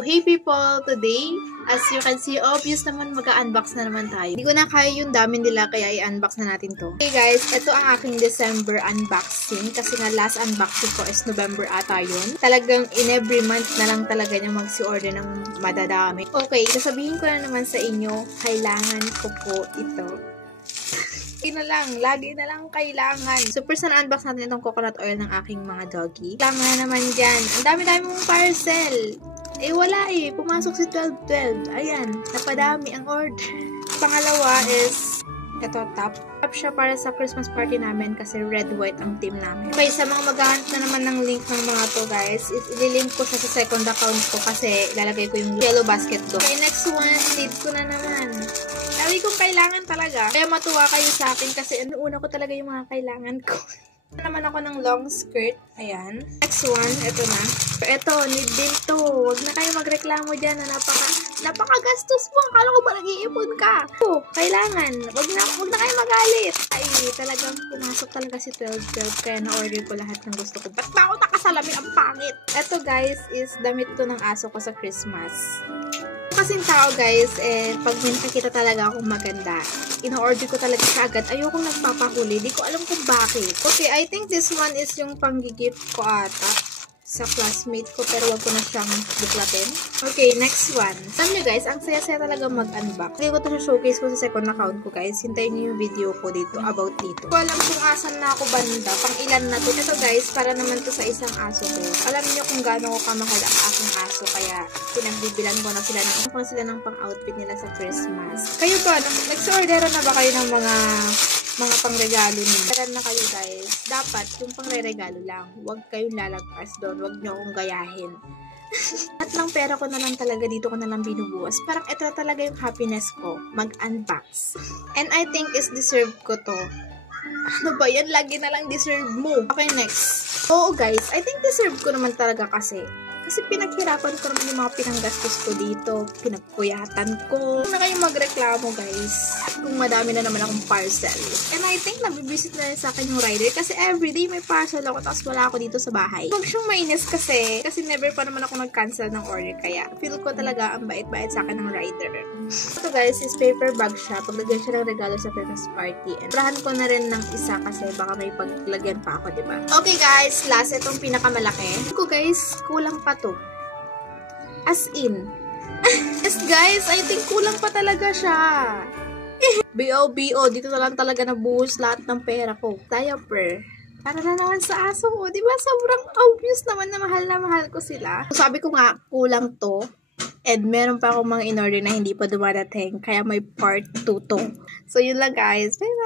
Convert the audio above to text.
Hey people! Today, as you can see, obvious naman mag-unbox na naman tayo. Hindi ko na kaya yung dami nila kaya i-unbox na natin to. Okay guys, ito ang aking December unboxing kasi nga last unboxing ko is November ata yun. Talagang in every month na lang talaga niya magsi-order ng madadami. Okay, sasabihin ko na naman sa inyo, kailangan ko po ito. Lagi na lang kailangan. So, first na unbox natin itong coconut oil ng aking mga doggy. Kailangan na naman dyan. Ang dami-dami mong parcel. Eh, wala eh. Pumasok si 12-12. Ayan. Napadami ang order. Pangalawa is, ito, top. Top siya para sa Christmas party namin kasi red-white ang team namin. Okay, sa mga maghahanap na naman ng link ng mga to, guys, ililink ko siya sa second account ko kasi ilalagay ko yung yellow basket ko. Okay, next one. Need ko na naman. Sabi kong kailangan talaga. Kaya matuwa kayo sa akin kasi una ko talaga yung mga kailangan ko. Naman ako ng long skirt. Ayan. Next one, ito na. Ito, need din to. Huwag na kayo magreklamo dyan na napakagastos mo. Akala ko ba nag-iipon ka? Kailangan. Huwag na kayo magalit. Ay, talagang pumasok talaga si 12-12 kaya na-order ko lahat ng gusto ko. Ba't ba ako nakasalamin? Ang pangit! Ito guys is damit to ng aso ko sa Christmas. Kasing tao guys, pag may nakikita talaga akong maganda, ino-order ko talaga kaagad. Ayokong nagpapahuli. Di ko alam kung bakit. Okay, I think this one is yung pang-gift ko ata sa classmate ko, pero wag ko na siyang buklatin. Okay, next one. Alam nyo guys, ang saya-saya talaga mag-unbox. Hindi ko ito showcase ko sa second account ko guys. Hintayin nyo yung video ko dito, about dito. Ko alam kung asan na ako banda, pang ilan na to. Ito guys, para naman to sa isang aso ko. Alam niyo kung gaano ko kamahal ang aking aso, kaya pinagbibilan ko na sila ng pang-outfit nila sa Christmas. Kayo ba, nagsa-order na ba kayo ng mga pangregalo ninyo? Kaya na kayo guys, dapat yung pangre-regalo lang. Huwag kayong lalagpas doon. Huwag nyo akong gayahin. At lang pera ko na lang talaga dito ko na lang binubuwas. Parang ito na talaga yung happiness ko. Mag-unbox. And I think is deserve ko to. Ano ba yan? Lagi na lang deserve mo. Okay, next. Oo guys, I think deserve ko naman talaga kasi pinaghirapan ko naman yung mga pinanggastos ko dito. Pinagpuyatan ko. Huwag na kayong magreklamo guys. Kung madami na naman akong parcel. And I think nabibisit na rin sa akin yung rider kasi everyday may parcel ako tapos wala ako dito sa bahay. Huwag siyang mainis kasi never pa naman ako nag-cancel ng order kaya feel ko talaga ang bait-bait sa akin ng rider. Ito guys is paper bag siya. Paglagyan siya ng regalo sa Christmas party. And rahan ko na rin ng isa kasi baka may paglagyan pa ako, diba? Okay guys, last itong pinakamalaki. Ko guys, kulang pa to. As in. Yes guys, I think kulang pa talaga siya. B.O. Dito na lang talaga nabuhos lahat ng pera ko. Diaper. Para na naman sa aso ko. Diba sobrang obvious naman na mahal ko sila. Sabi ko nga, kulang to. And meron pa akong mga in-order na hindi pa dumadating. Kaya may part 2 to. So yun lang guys. Bye bye!